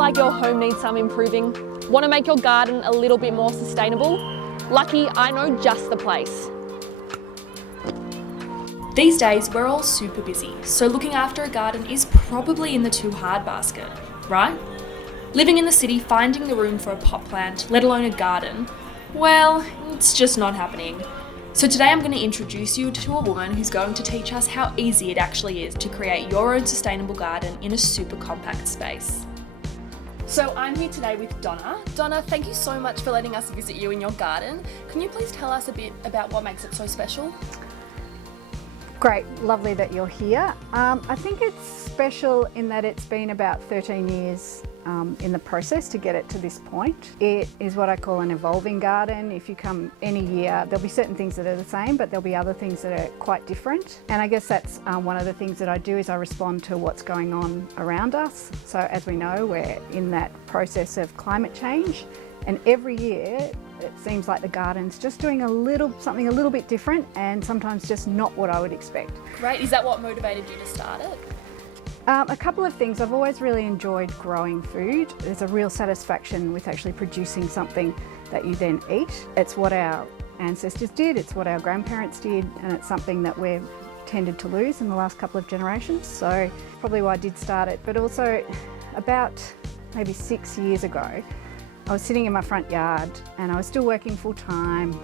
like your home needs some improving? Want to make your garden a little bit more sustainable? Lucky, I know just the place. These days, we're all super busy, so looking after a garden is probably in the too hard basket, right? Living in the city, finding the room for a pot plant, let alone a garden, well, it's just not happening. So today I'm going to introduce you to a woman who's going to teach us how easy it actually is to create your own sustainable garden in a super compact space. So I'm here today with Donna. Donna, thank you so much for letting us visit you in your garden. Can you please tell us a bit about what makes it so special? Great, lovely that you're here. I think it's special in that it's been about 13 years in the process to get it to this point. It is what I call an evolving garden. If you come any year, there'll be certain things that are the same, but there'll be other things that are quite different. And I guess that's one of the things that I do is I respond to what's going on around us. So as we know, we're in that process of climate change, and every year it seems like the garden's just doing something a little bit different, and sometimes just not what I would expect. Great, is that what motivated you to start it? A couple of things. I've always really enjoyed growing food. There's a real satisfaction with actually producing something that you then eat. It's what our ancestors did, it's what our grandparents did, and it's something that we've tended to lose in the last couple of generations. So probably why I did start it. But also about maybe 6 years ago, I was sitting in my front yard and I was still working full time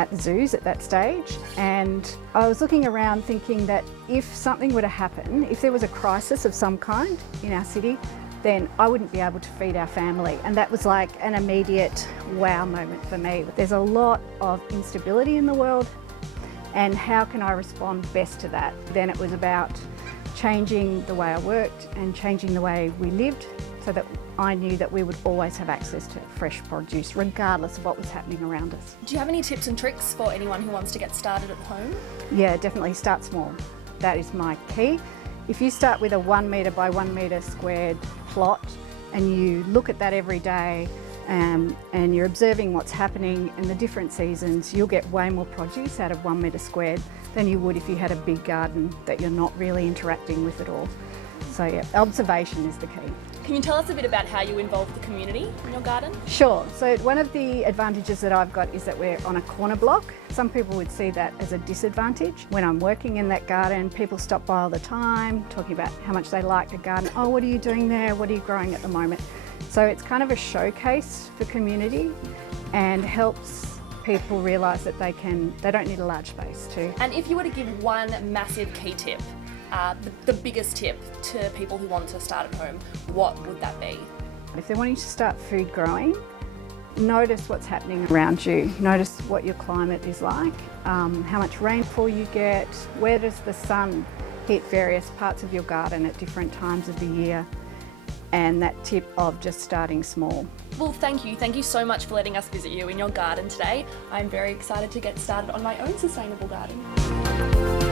at the zoos at that stage, and I was looking around thinking that if something were to happen, if there was a crisis of some kind in our city, then I wouldn't be able to feed our family. And that was like an immediate wow moment for me. There's a lot of instability in the world, and how can I respond best to that? Then it was about changing the way I worked and changing the way we lived, so that I knew that we would always have access to fresh produce regardless of what was happening around us. Do you have any tips and tricks for anyone who wants to get started at home? Yeah, definitely start small. That is my key. If you start with a 1 metre by 1 metre squared plot and you look at that every day and you're observing what's happening in the different seasons, you'll get way more produce out of 1 metre squared than you would if you had a big garden that you're not really interacting with at all. So yeah, observation is the key. Can you tell us a bit about how you involve the community in your garden? Sure. So one of the advantages that I've got is that we're on a corner block. Some people would see that as a disadvantage. When I'm working in that garden, people stop by all the time talking about how much they like the garden. Oh, what are you doing there? What are you growing at the moment? So it's kind of a showcase for community and helps people realise that they don't need a large space too. And if you were to give one massive key tip, the biggest tip to people who want to start at home, what would that be? If they're wanting to start food growing, notice what's happening around you. Notice what your climate is like, how much rainfall you get, where does the sun hit various parts of your garden at different times of the year, and that tip of just starting small. Well, thank you. Thank you so much for letting us visit you in your garden today. I'm very excited to get started on my own sustainable garden.